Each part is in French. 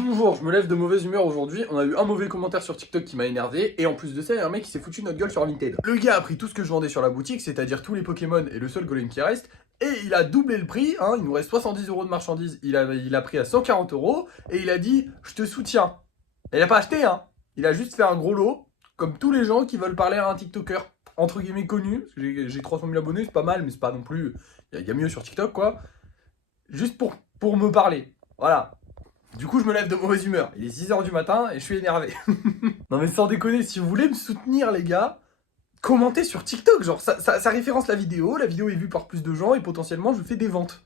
Bonjour, je me lève de mauvaise humeur aujourd'hui. On a eu un mauvais commentaire sur TikTok qui m'a énervé. Et en plus de ça, il y a un mec qui s'est foutu de notre gueule sur Vinted. Le gars a pris tout ce que je vendais sur la boutique, c'est-à-dire tous les Pokémon et le seul golem qui reste. Et il a doublé le prix, hein, il nous reste 70 € de marchandises. Il a pris à 140 € et il a dit je te soutiens. Et il a pas acheté, hein. Il a juste fait un gros lot, comme tous les gens qui veulent parler à un TikToker entre guillemets connu. Parce que j'ai 300 000 abonnés, c'est pas mal, mais c'est pas non plus. Il y a mieux sur TikTok, quoi. Juste pour me parler. Voilà. Du coup, je me lève de mauvaise humeur. Il est 6 h du matin et je suis énervé. Non mais sans déconner, si vous voulez me soutenir, les gars, commentez sur TikTok. Genre, ça référence la vidéo est vue par plus de gens et potentiellement, je fais des ventes.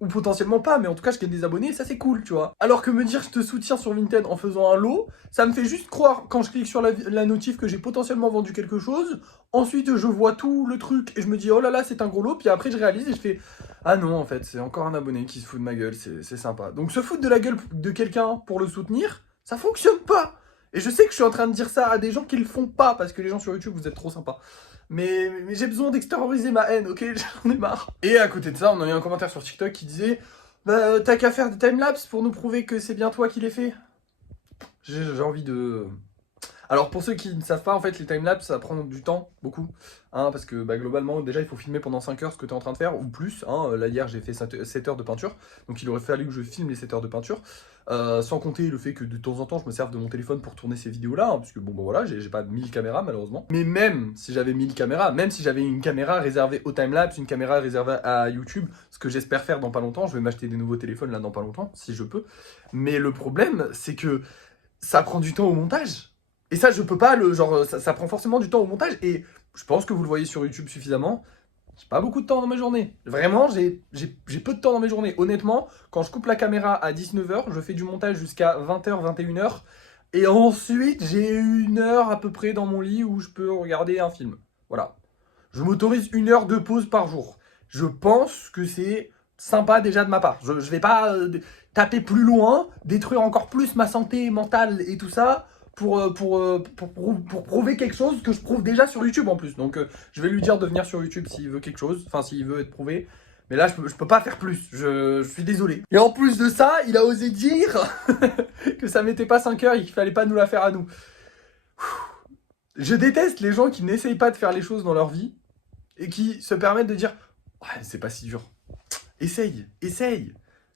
Ou potentiellement pas, mais en tout cas, je gagne des abonnés et ça, c'est cool, tu vois. Alors que me dire je te soutiens sur Vinted en faisant un lot, ça me fait juste croire, quand je clique sur la notif, que j'ai potentiellement vendu quelque chose. Ensuite, je vois tout le truc et je me dis, oh là là, c'est un gros lot. Puis après, je réalise et je fais, ah non, en fait, c'est encore un abonné qui se fout de ma gueule, c'est sympa. Donc se foutre de la gueule de quelqu'un pour le soutenir, ça fonctionne pas. Et je sais que je suis en train de dire ça à des gens qui le font pas, parce que les gens sur YouTube, vous êtes trop sympas. Mais j'ai besoin d'extérioriser ma haine, ok? J'en ai marre. Et à côté de ça, on a eu un commentaire sur TikTok qui disait bah, t'as qu'à faire des timelapses pour nous prouver que c'est bien toi qui les fait. J'ai envie de... Alors pour ceux qui ne savent pas, en fait les timelapses ça prend du temps, beaucoup, hein, parce que bah, globalement déjà il faut filmer pendant 5 heures ce que tu es en train de faire, ou plus, hein. Là hier j'ai fait 7 heures de peinture, donc il aurait fallu que je filme les 7 heures de peinture, sans compter le fait que de temps en temps je me serve de mon téléphone pour tourner ces vidéos là, hein, parce que bon bah voilà, j'ai pas 1000 caméras malheureusement, mais même si j'avais 1000 caméras, même si j'avais une caméra réservée au timelapse, une caméra réservée à YouTube, ce que j'espère faire dans pas longtemps, je vais m'acheter des nouveaux téléphones là dans pas longtemps, si je peux, mais le problème c'est que ça prend du temps au montage. Et ça, je peux pas, ça prend forcément du temps au montage. Et je pense que vous le voyez sur YouTube suffisamment. J'ai pas beaucoup de temps dans ma journée. Vraiment, j'ai peu de temps dans mes journées. Honnêtement, quand je coupe la caméra à 19 h, je fais du montage jusqu'à 20 h, 21 h. Et ensuite, j'ai 1 heure à peu près dans mon lit où je peux regarder un film. Voilà. Je m'autorise 1 heure de pause par jour. Je pense que c'est sympa déjà de ma part. Je vais pas taper plus loin, détruire encore plus ma santé mentale et tout ça pour prouver quelque chose que je prouve déjà sur YouTube en plus. Donc je vais lui dire de venir sur YouTube s'il veut quelque chose, enfin s'il veut être prouvé. Mais là, je peux pas faire plus, je suis désolé. Et en plus de ça, il a osé dire que ça mettait pas 5 heures et qu'il fallait pas nous la faire à nous. Je déteste les gens qui n'essayent pas de faire les choses dans leur vie et qui se permettent de dire « Ouais, c'est pas si dur. Essaye.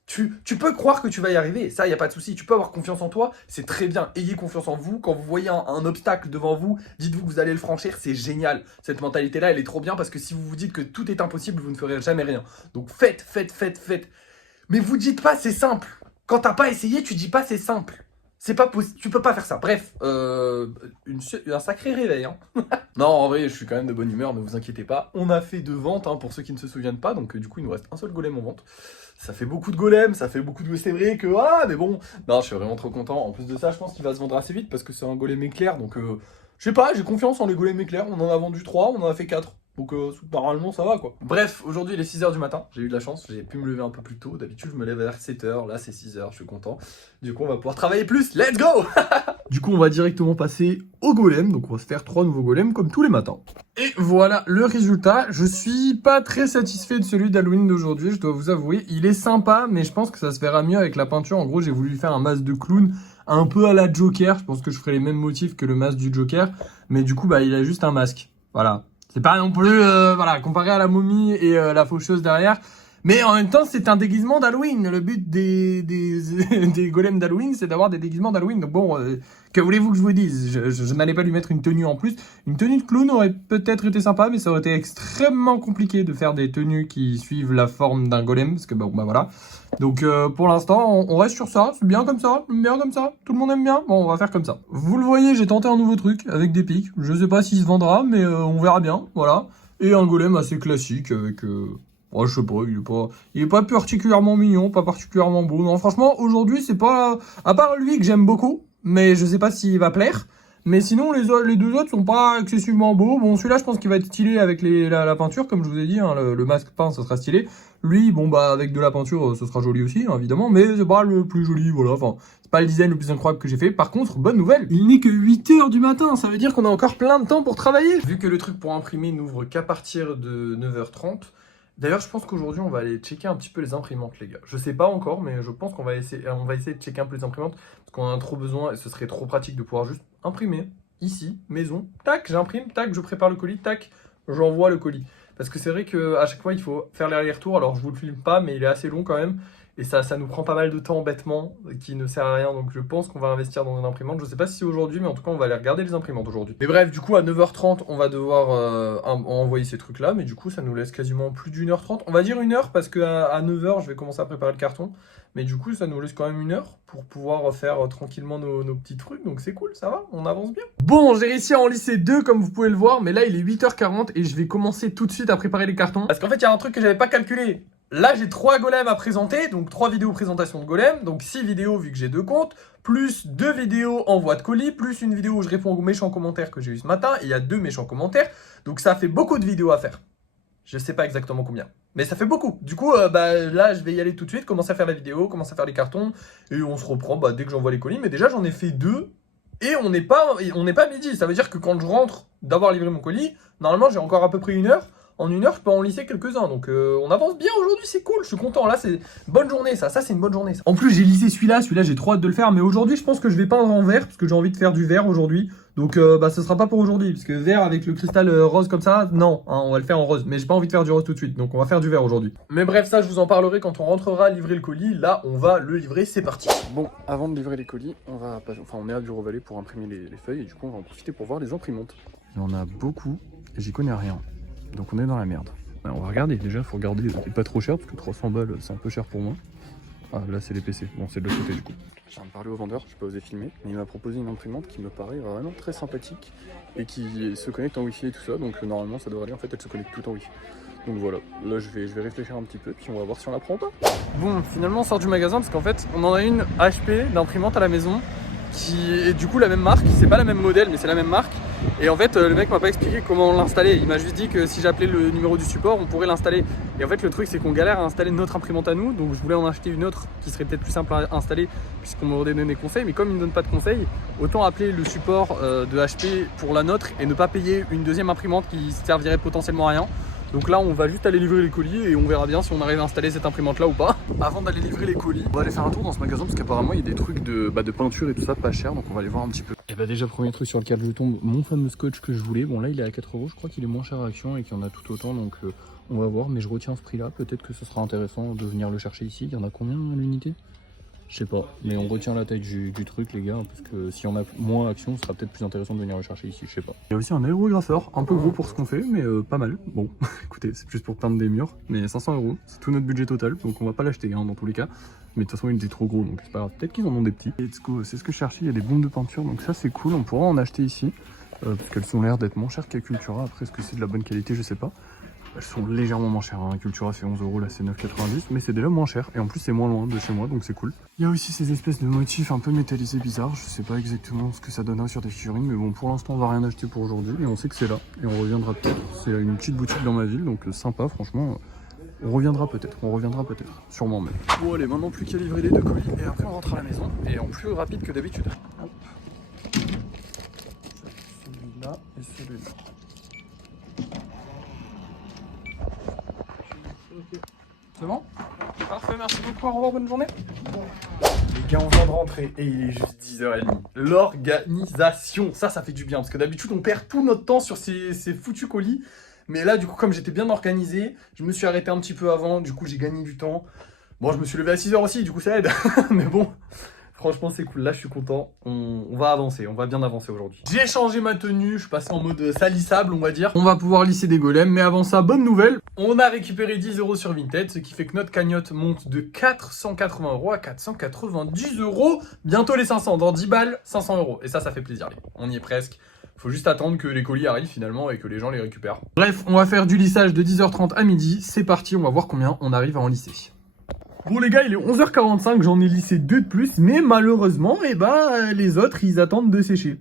Tu peux croire que tu vas y arriver, ça, il n'y a pas de souci. Tu peux avoir confiance en toi, c'est très bien. Ayez confiance en vous. Quand vous voyez un obstacle devant vous, dites-vous que vous allez le franchir, c'est génial. Cette mentalité-là, elle est trop bien parce que si vous vous dites que tout est impossible, vous ne ferez jamais rien. Donc faites. Mais vous dites pas c'est simple. Quand t'as pas essayé, tu dis pas c'est simple. C'est pas possible, tu peux pas faire ça. Bref, un sacré réveil, hein. Non, en vrai, je suis quand même de bonne humeur, ne vous inquiétez pas. On a fait 2 ventes, hein, pour ceux qui ne se souviennent pas, donc du coup, il nous reste un seul golem en vente. Ça fait beaucoup de golems, ça fait beaucoup de... C'est vrai que... Ah, mais bon... Non, je suis vraiment trop content. En plus de ça, je pense qu'il va se vendre assez vite, parce que c'est un golem éclair, donc... je sais pas, j'ai confiance en les golems éclairs. On en a vendu 3, on en a fait 4. Donc normalement ça va quoi. Bref, aujourd'hui il est 6 h du matin, j'ai eu de la chance, j'ai pu me lever un peu plus tôt. D'habitude je me lève vers 7 h, là c'est 6 h, je suis content. Du coup on va pouvoir travailler plus, let's go. Du coup on va directement passer au golem, donc on va se faire 3 nouveaux golems comme tous les matins. Et voilà le résultat, je suis pas très satisfait de celui d'Halloween d'aujourd'hui, je dois vous avouer. Il est sympa mais je pense que ça se verra mieux avec la peinture. En gros j'ai voulu faire un masque de clown un peu à la Joker, je pense que je ferai les mêmes motifs que le masque du Joker. Mais du coup bah il a juste un masque, voilà. C'est pas non plus, voilà, comparé à la momie et la faucheuse derrière. Mais en même temps, c'est un déguisement d'Halloween. Le but des golems d'Halloween, c'est d'avoir des déguisements d'Halloween. Donc bon, que voulez-vous que je vous dise? Je n'allais pas lui mettre une tenue en plus. Une tenue de clown aurait peut-être été sympa, mais ça aurait été extrêmement compliqué de faire des tenues qui suivent la forme d'un golem. Parce que bon, bah voilà. Donc pour l'instant, on reste sur ça. C'est bien comme ça, tout le monde aime bien. Bon, on va faire comme ça. Vous le voyez, j'ai tenté un nouveau truc avec des pics. Je sais pas s'il se vendra, mais on verra bien, voilà. Et un golem assez classique avec... Oh, je sais pas, il est pas particulièrement mignon, pas particulièrement beau. Non, franchement, aujourd'hui, c'est pas... À part lui que j'aime beaucoup, mais je sais pas s'il va plaire. Mais sinon, les 2 autres sont pas excessivement beaux. Bon, celui-là, je pense qu'il va être stylé avec la peinture, comme je vous ai dit, hein, le masque peint, ça sera stylé. Lui, bon, bah, avec de la peinture, ce sera joli aussi, hein, évidemment, mais c'est pas le plus joli, voilà, enfin, c'est pas le design le plus incroyable que j'ai fait. Par contre, bonne nouvelle, il n'est que 8 h du matin, ça veut dire qu'on a encore plein de temps pour travailler. Vu que le truc pour imprimer n'ouvre qu'à partir de 9 h 30, D'ailleurs, je pense qu'aujourd'hui, on va aller checker un petit peu les imprimantes, les gars. Je sais pas encore, mais je pense qu'on va essayer, de checker un peu les imprimantes parce qu'on en a trop besoin et ce serait trop pratique de pouvoir juste imprimer ici, maison, tac, j'imprime, tac, je prépare le colis, tac, j'envoie le colis. Parce que c'est vrai qu'à chaque fois, il faut faire l'aller-retour. Alors, je vous le filme pas, mais il est assez long quand même. Et ça nous prend pas mal de temps bêtement, qui ne sert à rien. Donc, je pense qu'on va investir dans une imprimante. Je sais pas si c'est aujourd'hui, mais en tout cas, on va aller regarder les imprimantes aujourd'hui. Mais bref, du coup, à 9h30, on va devoir envoyer ces trucs-là. Mais du coup, ça nous laisse quasiment plus d'1h30. On va dire 1h parce qu'à 9h, je vais commencer à préparer le carton. Mais du coup, ça nous laisse quand même 1h pour pouvoir faire tranquillement nos petits trucs. Donc, c'est cool, ça va, on avance bien. Bon, j'ai réussi à en lisser 2, comme vous pouvez le voir. Mais là, il est 8h40 et je vais commencer tout de suite à préparer les cartons. Parce qu'en fait, il y a un truc que j'avais pas calculé. Là, j'ai 3 golems à présenter, donc 3 vidéos présentation de golems, donc 6 vidéos vu que j'ai 2 comptes, plus 2 vidéos envoi de colis, plus une vidéo où je réponds aux méchants commentaires que j'ai eu ce matin, et il y a 2 méchants commentaires, donc ça fait beaucoup de vidéos à faire. Je sais pas exactement combien, mais ça fait beaucoup. Du coup, là, je vais y aller tout de suite, commencer à faire la vidéo, commencer à faire les cartons, et on se reprend dès que j'envoie les colis, mais déjà j'en ai fait 2, et on n'est pas midi, ça veut dire que quand je rentre d'avoir livré mon colis, normalement j'ai encore à peu près 1 heure. En 1 heure, je peux en lisser quelques-uns. Donc, on avance bien aujourd'hui, c'est cool. Je suis content. Là, c'est bonne journée, ça. Ça, c'est une bonne journée, ça. En plus, j'ai lissé celui-là. Celui-là, j'ai trop hâte de le faire. Mais aujourd'hui, je pense que je vais peindre en vert parce que j'ai envie de faire du vert aujourd'hui. Donc, ce sera pas pour aujourd'hui. Parce que vert avec le cristal rose comme ça, non. Hein, on va le faire en rose. Mais j'ai pas envie de faire du rose tout de suite. Donc, on va faire du vert aujourd'hui. Mais bref, ça, je vous en parlerai quand on rentrera livrer le colis. Là, on va le livrer. C'est parti. Bon, avant de livrer les colis, on est à Bureau Vallée pour imprimer les feuilles. Et du coup, on va en profiter pour voir les imprimantes. Il y en a beaucoup et j'y connais rien. Donc, on est dans la merde. On va regarder, déjà il faut regarder, c'est pas trop cher parce que 300 balles c'est un peu cher pour moi. Ah là c'est les PC, bon c'est de l'autre côté du coup. J'ai viens de parler au vendeur, je peux oser filmer, mais il m'a proposé une imprimante qui me paraît vraiment très sympathique et qui se connecte en wifi et tout ça, donc normalement ça devrait aller, en fait elle se connecte tout en wifi. Donc voilà, là je vais réfléchir un petit peu puis on va voir si on la prend ou pas. Bon finalement on sort du magasin parce qu'en fait on en a une HP d'imprimante à la maison qui est du coup la même marque, c'est pas la même modèle mais c'est la même marque. Et en fait le mec m'a pas expliqué comment l'installer, il m'a juste dit que si j'appelais le numéro du support on pourrait l'installer. Et en fait le truc c'est qu'on galère à installer notre imprimante à nous, donc je voulais en acheter une autre qui serait peut-être plus simple à installer puisqu'on m'aurait donné des conseils, mais comme il ne donne pas de conseils, autant appeler le support de HP pour la nôtre et ne pas payer une deuxième imprimante qui servirait potentiellement à rien. Donc là on va juste aller livrer les colis et on verra bien si on arrive à installer cette imprimante là ou pas. Avant d'aller livrer les colis, on va aller faire un tour dans ce magasin parce qu'apparemment il y a des trucs de peinture et tout ça pas cher, donc on va aller voir un petit peu. Et déjà premier truc sur lequel je tombe, mon fameux scotch que je voulais, bon là il est à 4 €, je crois qu'il est moins cher à Action et qu'il y en a tout autant, donc on va voir, mais je retiens ce prix là, peut-être que ce sera intéressant de venir le chercher ici. Il y en a combien à l'unité? Je sais pas, mais on retient la taille du truc les gars, parce que si on a moins Action, ce sera peut-être plus intéressant de venir le chercher ici, je sais pas. Il y a aussi un aérographeur, un peu gros pour ce qu'on fait, mais pas mal. Bon, écoutez, c'est plus pour peindre des murs, mais 500 €, c'est tout notre budget total, donc on va pas l'acheter dans tous les cas. Mais de toute façon il était trop gros, donc c'est pas grave, peut-être qu'ils en ont des petits. Let's go, c'est ce que je cherchais, il y a des bombes de peinture, donc ça c'est cool, on pourra en acheter ici, parce qu'elles ont l'air d'être moins chères qu'à Cultura. Après, est-ce que c'est de la bonne qualité, je sais pas. Elles sont légèrement moins chères, hein. Cultura c'est 11 €, là c'est 9,90 €, mais c'est déjà moins cher, et en plus c'est moins loin de chez moi, donc c'est cool. Il y a aussi ces espèces de motifs un peu métallisés bizarres, je sais pas exactement ce que ça donnera sur des figurines, mais bon pour l'instant on va rien acheter pour aujourd'hui, et on sait que c'est là, et on reviendra peut-être. C'est une petite boutique dans ma ville, donc sympa franchement. On reviendra peut-être, sûrement même. Bon allez, maintenant plus qu'à livrer les 2 colis, et après on rentre à la maison, et en plus rapide que d'habitude. Hop. Celui-là et celui-là. C'est bon? Parfait, merci beaucoup, au revoir, bonne journée. Les gars, on vient de rentrer et il est juste 10h30. L'organisation, ça fait du bien, parce que d'habitude on perd tout notre temps sur ces foutus colis. Mais là, du coup, comme j'étais bien organisé, je me suis arrêté un petit peu avant, du coup j'ai gagné du temps. Bon, je me suis levé à 6h aussi, du coup ça aide. Mais bon, franchement c'est cool, là je suis content. On va avancer, on va bien avancer aujourd'hui. J'ai changé ma tenue, je suis passé en mode salissable on va dire. On va pouvoir lisser des golems, mais avant ça, bonne nouvelle. On a récupéré 10 € sur Vinted, ce qui fait que notre cagnotte monte de 480 € à 490 €. Bientôt les 500, dans 10 balles, 500 €. Et ça fait plaisir, les gars. On y est presque. Faut juste attendre que les colis arrivent finalement et que les gens les récupèrent. Bref, on va faire du lissage de 10h30 à midi. C'est parti, on va voir combien on arrive à en lisser. Bon les gars, il est 11h45, j'en ai lissé 2 de plus, mais malheureusement, les autres, ils attendent de sécher.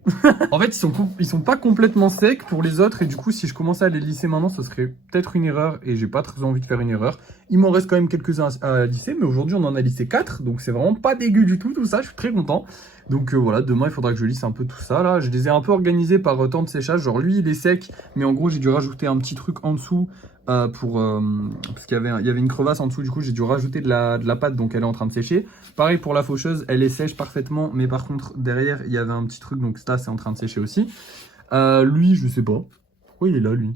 En fait, ils sont pas complètement secs pour les autres, et du coup, si je commençais à les lisser maintenant, ce serait peut-être une erreur, et j'ai pas très envie de faire une erreur. Il m'en reste quand même quelques-uns à lisser, mais aujourd'hui, on en a lissé 4, donc c'est vraiment pas dégueu du tout ça, je suis très content. Donc voilà, demain, il faudra que je lisse un peu tout ça, là. Je les ai un peu organisés par temps de séchage, genre lui, il est sec, mais en gros, j'ai dû rajouter un petit truc en dessous parce il y avait une crevasse en dessous, du coup j'ai dû rajouter de la pâte, donc elle est en train de sécher. Pareil pour la faucheuse, elle est sèche parfaitement, mais par contre derrière il y avait un petit truc, donc ça c'est en train de sécher aussi. Lui, je sais pas. Pourquoi il est là, lui?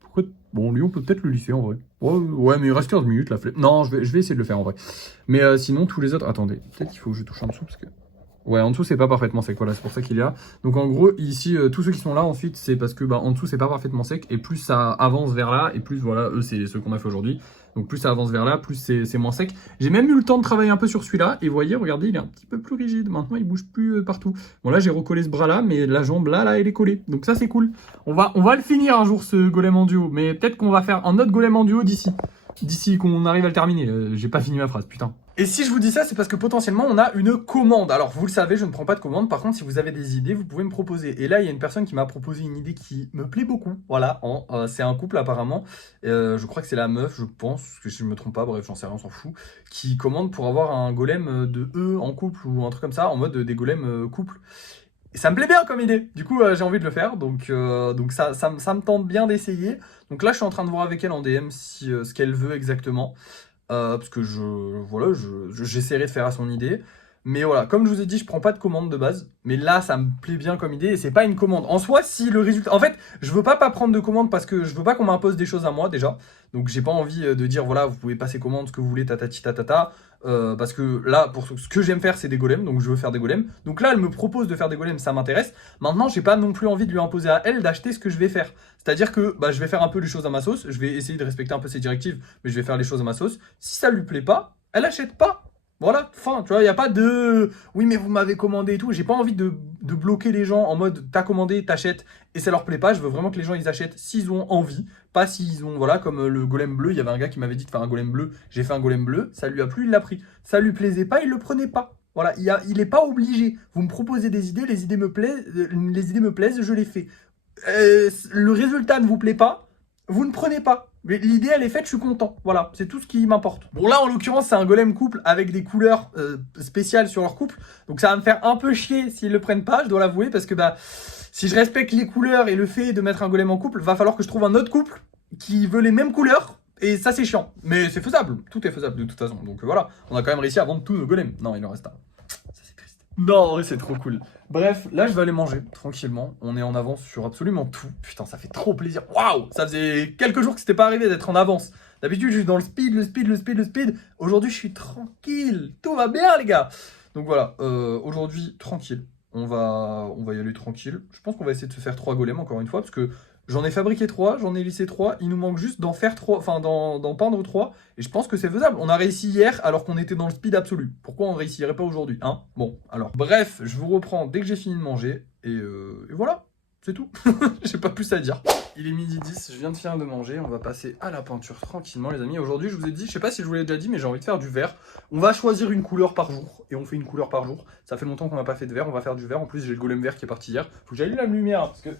Pourquoi... Bon, lui, on peut peut-être le lisser en vrai. Ouais, mais il reste 15 minutes, la flemme. Non, je vais essayer de le faire en vrai. Mais sinon, tous les autres... Attendez, peut-être qu'il faut que je touche en dessous parce que... Ouais, en dessous, c'est pas parfaitement sec. Voilà, c'est pour ça qu'il est là. Donc, en gros, ici, tous ceux qui sont là, ensuite, c'est parce que en dessous, c'est pas parfaitement sec. Et plus ça avance vers là, et plus, voilà, eux, c'est ceux qu'on a fait aujourd'hui. Donc, plus ça avance vers là, plus c'est moins sec. J'ai même eu le temps de travailler un peu sur celui-là. Et vous voyez, regardez, il est un petit peu plus rigide. Maintenant, il bouge plus partout. Bon, là, j'ai recollé ce bras-là, mais la jambe là, elle est collée. Donc, ça, c'est cool. On va le finir un jour, ce golem en duo. Mais peut-être qu'on va faire un autre golem en duo d'ici qu'on arrive à le terminer. J'ai pas fini ma phrase, putain. Et si je vous dis ça, c'est parce que potentiellement on a une commande. Alors vous le savez, je ne prends pas de commande. Par contre, si vous avez des idées, vous pouvez me proposer. Et là, il y a une personne qui m'a proposé une idée qui me plaît beaucoup. Voilà, c'est un couple apparemment. Je crois que c'est la meuf, je pense, que si je me trompe pas, bref, j'en sais rien, on s'en fout. Qui commande pour avoir un golem de eux en couple ou un truc comme ça, en mode des golems couple. Et ça me plaît bien comme idée. Du coup, j'ai envie de le faire. Donc ça me tente bien d'essayer. Donc là, je suis en train de voir avec elle en DM si, ce qu'elle veut exactement. Parce que j'essaierai de faire à son idée. Mais voilà, comme je vous ai dit, je prends pas de commande de base. Mais là, ça me plaît bien comme idée et c'est pas une commande. En soi, si le résultat... En fait, je veux pas prendre de commande parce que je veux pas qu'on m'impose des choses à moi déjà. Donc j'ai pas envie de dire, voilà, vous pouvez passer commande, ce que vous voulez, tatati tatata. Parce que là, pour ce que j'aime faire, c'est des golems. Donc je veux faire des golems. Donc là, elle me propose de faire des golems, ça m'intéresse. Maintenant, j'ai pas non plus envie de lui imposer à elle d'acheter ce que je vais faire. C'est-à-dire que je vais faire un peu les choses à ma sauce. Je vais essayer de respecter un peu ses directives, mais je vais faire les choses à ma sauce. Si ça lui plaît pas, elle achète pas. Voilà, fin, tu vois, il n'y a pas de... Oui, mais vous m'avez commandé et tout. J'ai pas envie de bloquer les gens en mode t'as commandé, t'achètes et ça leur plaît pas. Je veux vraiment que les gens, ils achètent s'ils ont envie. Pas s'ils ont... Voilà, comme le golem bleu. Il y avait un gars qui m'avait dit de faire un golem bleu. J'ai fait un golem bleu. Ça lui a plu, il l'a pris. Ça lui plaisait pas, il le prenait pas. Voilà, il est pas obligé. Vous me proposez des idées, les idées me plaisent, je les fais. Le résultat ne vous plaît pas, vous ne prenez pas. L'idée, elle est faite, je suis content. Voilà, c'est tout ce qui m'importe. Bon, là, en l'occurrence, c'est un golem couple avec des couleurs spéciales sur leur couple. Donc, ça va me faire un peu chier s'ils le prennent pas, je dois l'avouer, parce que si je respecte les couleurs et le fait de mettre un golem en couple, va falloir que je trouve un autre couple qui veut les mêmes couleurs. Et ça, c'est chiant. Mais c'est faisable. Tout est faisable de toute façon. Donc, voilà, on a quand même réussi à vendre tous nos golems. Non, il en reste un. Ça, c'est triste. Non, c'est trop cool. Bref, là je vais aller manger tranquillement. On est en avance sur absolument tout. Putain, ça fait trop plaisir. Waouh, ça faisait quelques jours que c'était pas arrivé d'être en avance. D'habitude, je suis dans le speed. Aujourd'hui, je suis tranquille. Tout va bien, les gars. Donc voilà, aujourd'hui, tranquille. On va y aller tranquille. Je pense qu'on va essayer de se faire 3 golems encore une fois parce que j'en ai fabriqué 3, j'en ai lissé 3. Il nous manque juste d'en faire 3, enfin d'en peindre 3. Et je pense que c'est faisable. On a réussi hier alors qu'on était dans le speed absolu. Pourquoi on ne réussirait pas aujourd'hui, hein? Bon, alors, bref, je vous reprends dès que j'ai fini de manger. Et voilà, c'est tout. J'ai pas plus à dire. Il est 12h10, je viens de finir de manger. On va passer à la peinture tranquillement, les amis. Aujourd'hui, je vous ai dit, je sais pas si je vous l'ai déjà dit, mais j'ai envie de faire du vert. On va choisir une couleur par jour. Et on fait une couleur par jour. Ça fait longtemps qu'on n'a pas fait de vert. On va faire du vert. En plus, j'ai le golem vert qui est parti hier. Faut que j'allume la lumière parce que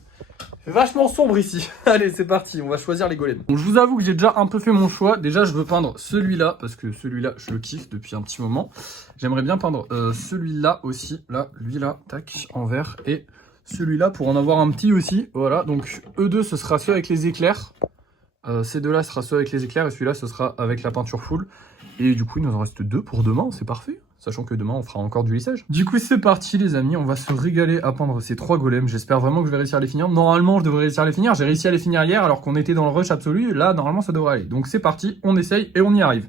c'est vachement sombre ici. Allez, c'est parti. On va choisir les golems. Donc, je vous avoue que j'ai déjà un peu fait mon choix. Déjà, je veux peindre celui-là parce que celui-là, je le kiffe depuis un petit moment. J'aimerais bien peindre celui-là aussi. Là, lui là, tac, en vert. Et celui-là pour en avoir un petit aussi. Voilà, donc eux deux, ce sera ceux avec les éclairs. Ces deux-là, ce sera ceux avec les éclairs. Et celui-là, ce sera avec la peinture full. Et du coup, il nous en reste 2 pour demain. C'est parfait. Sachant que demain, on fera encore du lissage. Du coup, c'est parti, les amis. On va se régaler à peindre ces 3 golems. J'espère vraiment que je vais réussir à les finir. Normalement, je devrais réussir à les finir. J'ai réussi à les finir hier alors qu'on était dans le rush absolu. Là, normalement, ça devrait aller. Donc, c'est parti. On essaye et on y arrive.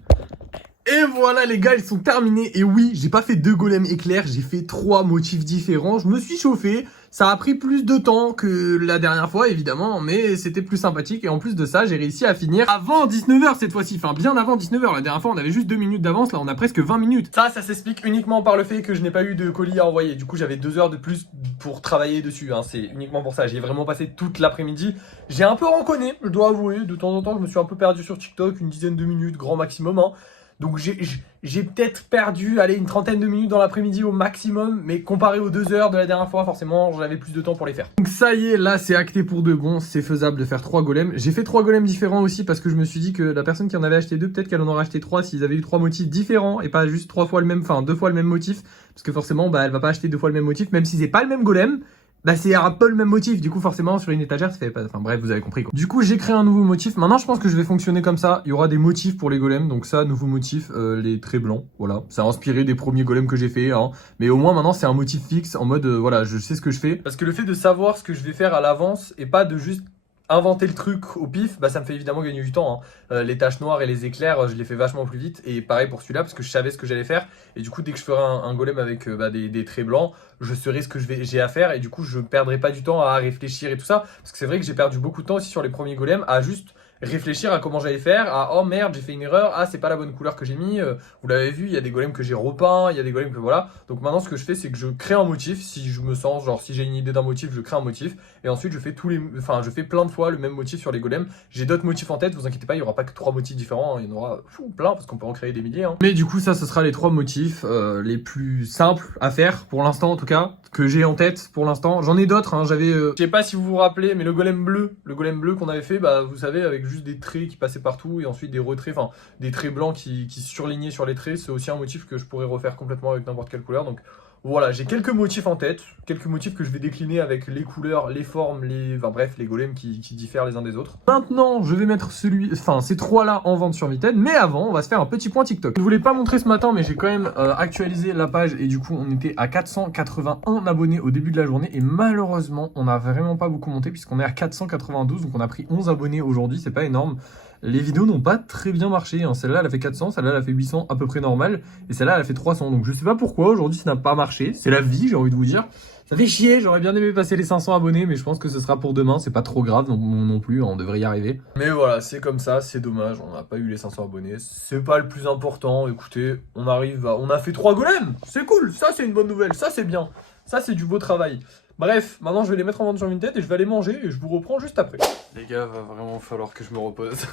Et voilà les gars, ils sont terminés. Et oui, j'ai pas fait 2 golems éclairs, j'ai fait 3 motifs différents. Je me suis chauffé, ça a pris plus de temps que la dernière fois évidemment, mais c'était plus sympathique. Et en plus de ça, j'ai réussi à finir avant 19h cette fois-ci. Enfin bien avant 19h, la dernière fois on avait juste 2 minutes d'avance, là on a presque 20 minutes. Ça s'explique uniquement par le fait que je n'ai pas eu de colis à envoyer. Du coup j'avais 2 heures de plus pour travailler dessus, hein. C'est uniquement pour ça. J'ai vraiment passé toute l'après-midi. J'ai un peu renconné, je dois avouer, de temps en temps je me suis un peu perdu sur TikTok, une dizaine de minutes grand maximum, hein. Donc j'ai peut-être perdu, allez, une trentaine de minutes dans l'après-midi au maximum, mais comparé aux 2 heures de la dernière fois, forcément, j'avais plus de temps pour les faire. Donc ça y est, là, c'est acté pour de bon, c'est faisable de faire 3 golems. J'ai fait 3 golems différents aussi parce que je me suis dit que la personne qui en avait acheté 2, peut-être qu'elle en aurait acheté 3 s'ils avaient eu 3 motifs différents et pas juste 3 fois le même, enfin 2 fois le même motif. Parce que forcément, elle va pas acheter 2 fois le même motif, même si c'est pas le même golem. Bah c'est un peu le même motif, du coup forcément sur une étagère ça fait pas... Enfin bref, vous avez compris quoi. Du coup j'ai créé un nouveau motif, maintenant je pense que je vais fonctionner comme ça, il y aura des motifs pour les golems, donc ça, nouveau motif, les traits blancs, voilà. Ça a inspiré des premiers golems que j'ai fait, hein. Mais au moins maintenant c'est un motif fixe, en mode, voilà, je sais ce que je fais. Parce que le fait de savoir ce que je vais faire à l'avance, et pas de juste inventer le truc au pif, bah ça me fait évidemment gagner du temps, hein. Les taches noires et les éclairs, je les fais vachement plus vite, et pareil pour celui-là, parce que je savais ce que j'allais faire, et du coup dès que je ferai un golem avec des traits blancs, je saurai ce que j'ai à faire, et du coup je perdrai pas du temps à réfléchir et tout ça, parce que c'est vrai que j'ai perdu beaucoup de temps aussi sur les premiers golems, à juste réfléchir à comment j'allais faire, à oh merde j'ai fait une erreur, ah c'est pas la bonne couleur que j'ai mis, vous l'avez vu, il y a des golems que j'ai repeints, il y a des golems que voilà, donc maintenant ce que je fais c'est que je crée un motif, si je me sens, genre si j'ai une idée d'un motif, je crée un motif, et ensuite je fais je fais plein de fois le même motif sur les golems, j'ai d'autres motifs en tête, vous inquiétez pas, il y aura pas que 3 motifs différents, hein, il y en aura plein, parce qu'on peut en créer des milliers, hein. Mais du coup ça ce sera les 3 motifs les plus simples à faire, pour l'instant en tout cas, que j'ai en tête pour l'instant, j'en ai d'autres, hein, je sais pas si vous vous rappelez, mais le golem bleu qu'on avait fait, bah vous savez, avec juste des traits qui passaient partout, et ensuite des retraits, enfin des traits blancs qui surlignaient sur les traits, c'est aussi un motif que je pourrais refaire complètement avec n'importe quelle couleur, donc voilà, j'ai quelques motifs en tête, quelques motifs que je vais décliner avec les couleurs, les formes, enfin bref, les golems qui diffèrent les uns des autres. Maintenant, je vais mettre ces 3-là en vente sur Vinted, mais avant, on va se faire un petit point TikTok. Je ne voulais pas montrer ce matin, mais j'ai quand même actualisé la page, et du coup, on était à 481 abonnés au début de la journée, et malheureusement, on n'a vraiment pas beaucoup monté, puisqu'on est à 492, donc on a pris 11 abonnés aujourd'hui, c'est pas énorme. Les vidéos n'ont pas très bien marché, hein. Celle-là elle a fait 400, celle-là elle a fait 800 à peu près normal, et celle-là elle a fait 300, donc je sais pas pourquoi aujourd'hui ça n'a pas marché, c'est la vie j'ai envie de vous dire. Ça fait chier, j'aurais bien aimé passer les 500 abonnés, mais je pense que ce sera pour demain, c'est pas trop grave non plus, on devrait y arriver. Mais voilà, c'est comme ça, c'est dommage, on n'a pas eu les 500 abonnés, c'est pas le plus important, écoutez, on a fait 3 golems, c'est cool, ça c'est une bonne nouvelle, ça c'est bien, ça c'est du beau travail. Bref, maintenant je vais les mettre en vente sur Vinted et je vais aller manger et je vous reprends juste après. Les gars, va vraiment falloir que je me repose.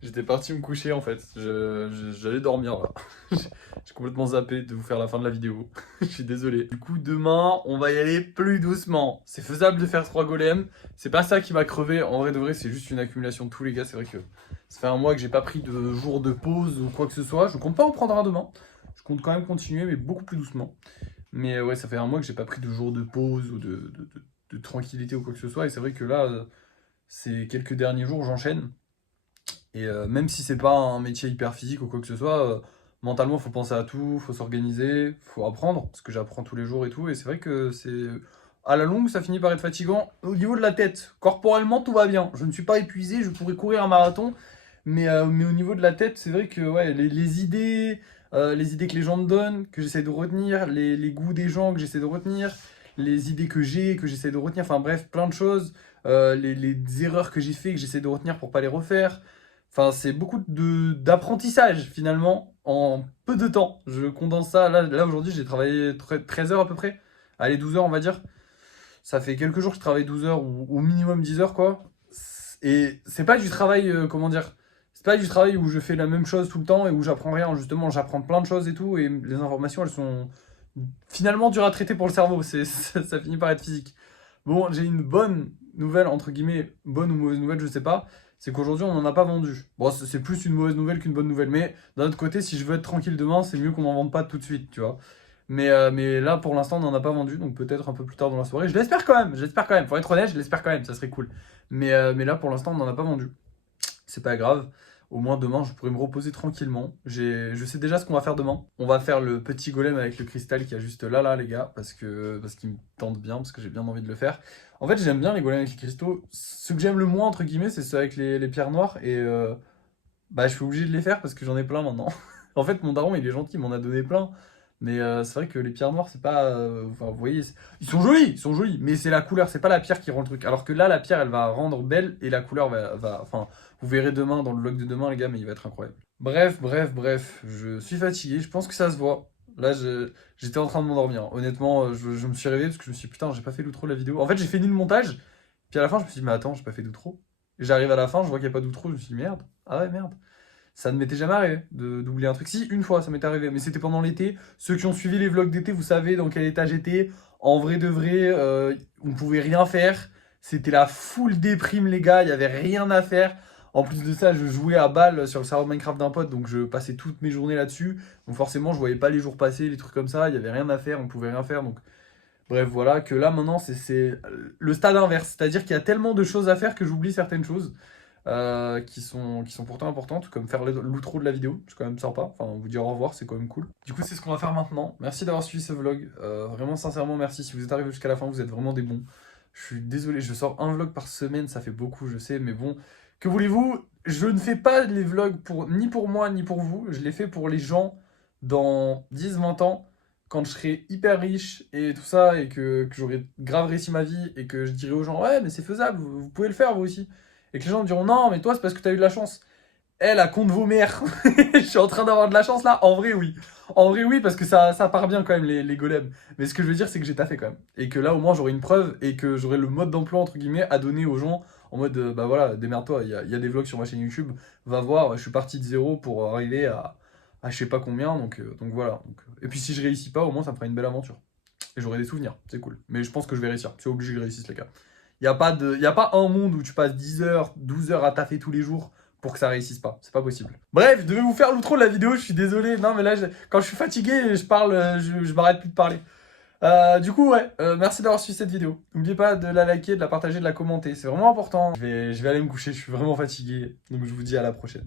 J'étais parti me coucher en fait, j'allais dormir là. J'ai complètement zappé de vous faire la fin de la vidéo. Je suis désolé. Du coup, demain, on va y aller plus doucement. C'est faisable de faire 3 golems. C'est pas ça qui m'a crevé. En vrai de vrai, c'est juste une accumulation de tous les gars. C'est vrai que ça fait un mois que j'ai pas pris de jour de pause ou quoi que ce soit. Je compte pas en prendre un demain. Je compte quand même continuer, mais beaucoup plus doucement. Mais ouais, ça fait un mois que j'ai pas pris de jour de pause ou de tranquillité ou quoi que ce soit. Et c'est vrai que là, ces quelques derniers jours, j'enchaîne. Et même si c'est pas un métier hyper physique ou quoi que ce soit, mentalement, faut penser à tout, faut s'organiser, faut apprendre, parce que j'apprends tous les jours et tout. Et c'est vrai que c'est à la longue, ça finit par être fatigant. Au niveau de la tête, corporellement, tout va bien. Je ne suis pas épuisé, je pourrais courir un marathon. Mais au niveau de la tête, c'est vrai que ouais, les idées que les gens me donnent, que j'essaie de retenir, les goûts des gens que j'essaie de retenir, les idées que j'ai, que j'essaie de retenir, enfin bref, plein de choses, les erreurs que j'ai fait, que j'essaie de retenir pour pas les refaire. Enfin, c'est beaucoup d'apprentissage finalement en peu de temps. Je condense ça. Là aujourd'hui, j'ai travaillé 13 heures à peu près. Allez, 12 heures, on va dire. Ça fait quelques jours que je travaille 12 heures ou au minimum 10 heures, quoi. Et c'est pas du travail, comment dire, c'est pas du travail où je fais la même chose tout le temps et où j'apprends rien. Justement, j'apprends plein de choses et tout. Et les informations, elles sont finalement dures à traiter pour le cerveau. Ça finit par être physique. Bon, j'ai une bonne nouvelle, entre guillemets, bonne ou mauvaise nouvelle, je sais pas. C'est qu'aujourd'hui, on n'en a pas vendu. Bon, c'est plus une mauvaise nouvelle qu'une bonne nouvelle. Mais d'un autre côté, si je veux être tranquille demain, c'est mieux qu'on n'en vende pas tout de suite, tu vois. Mais là, pour l'instant, on n'en a pas vendu. Donc peut-être un peu plus tard dans la soirée. Je l'espère quand même. J'espère quand même. Pour être honnête, je l'espère quand même. Ça serait cool. Mais là, pour l'instant, on n'en a pas vendu. C'est pas grave. Au moins demain, je pourrais me reposer tranquillement. Je sais déjà ce qu'on va faire demain. On va faire le petit golem avec le cristal qui a juste là, les gars, parce qu'il me tente bien, parce que j'ai bien envie de le faire. En fait, j'aime bien les golems avec les cristaux. Ce que j'aime le moins, entre guillemets, c'est ceux avec les pierres noires. Et bah, je suis obligé de les faire parce que j'en ai plein maintenant. En fait, mon daron, il est gentil, il m'en a donné plein. Mais c'est vrai que les pierres noires, c'est pas... Enfin, vous voyez, ils sont jolis, mais c'est la couleur, c'est pas la pierre qui rend le truc. Alors que là, la pierre, elle va rendre belle et la couleur enfin, vous verrez demain, dans le vlog de demain, les gars, mais il va être incroyable. Bref, je suis fatigué, je pense que ça se voit. Là, j'étais en train de m'endormir. Honnêtement, je me suis réveillé parce que je me suis dit, putain, j'ai pas fait l'outro de la vidéo. En fait, j'ai fini le montage, puis à la fin, je me suis dit, mais attends, j'ai pas fait d'outro. Et j'arrive à la fin, je vois qu'il n'y a pas d'outro, je me suis dit, merde. Ah ouais, merde. Ça ne m'était jamais arrivé d'oublier un truc. Si, une fois, ça m'était arrivé, mais c'était pendant l'été. Ceux qui ont suivi les vlogs d'été, vous savez dans quel état j'étais. En vrai de vrai, on ne pouvait rien faire. C'était la full déprime, les gars. Il n'y avait rien à faire. En plus de ça, je jouais à balle sur le serveur Minecraft d'un pote, donc je passais toutes mes journées là-dessus. Donc forcément, je voyais pas les jours passer, les trucs comme ça. Il n'y avait rien à faire, on pouvait rien faire. Donc Bref, voilà, que là maintenant c'est le stade inverse, c'est-à-dire qu'il y a tellement de choses à faire que j'oublie certaines choses qui sont pourtant importantes, comme faire l'outro de la vidéo, c'est quand même sympa, enfin vous dire au revoir, c'est quand même cool. Du coup, c'est ce qu'on va faire maintenant. Merci d'avoir suivi ce vlog, vraiment sincèrement merci, si vous êtes arrivé jusqu'à la fin, vous êtes vraiment des bons. Je suis désolé, je sors un vlog par semaine, ça fait beaucoup, je sais, mais bon, que voulez-vous, je ne fais pas les vlogs ni pour moi, ni pour vous, je les fais pour les gens dans 10-20 ans, quand je serai hyper riche et tout ça, et que j'aurai grave réussi ma vie, et que je dirai aux gens, ouais, mais c'est faisable, vous pouvez le faire vous aussi. Et que les gens me diront, non, mais toi, c'est parce que t'as eu de la chance. Elle, à compte vos mères. Je suis en train d'avoir de la chance là. En vrai, oui. En vrai, oui, parce que ça part bien quand même, les golems. Mais ce que je veux dire, c'est que j'ai taffé quand même. Et que là, au moins, j'aurai une preuve et que j'aurai le mode d'emploi, entre guillemets, à donner aux gens. En mode, bah voilà, démerde-toi. Il y a des vlogs sur ma chaîne YouTube. Va voir, je suis parti de zéro pour arriver à je sais pas combien. Donc voilà. Et puis si je réussis pas, au moins, ça me fera une belle aventure. Et j'aurai des souvenirs. C'est cool. Mais je pense que je vais réussir. C'est obligé que je réussisse, les gars. Y a pas un monde où tu passes 10 heures, 12 heures à taffer tous les jours pour que ça réussisse pas. C'est pas possible. Bref, je devais vous faire l'outro de la vidéo, je suis désolé. Non, mais là, quand je suis fatigué, je parle, je m'arrête plus de parler. Du coup, ouais, merci d'avoir suivi cette vidéo. N'oubliez pas de la liker, de la partager, de la commenter. C'est vraiment important. Je vais aller me coucher, je suis vraiment fatigué. Donc je vous dis à la prochaine.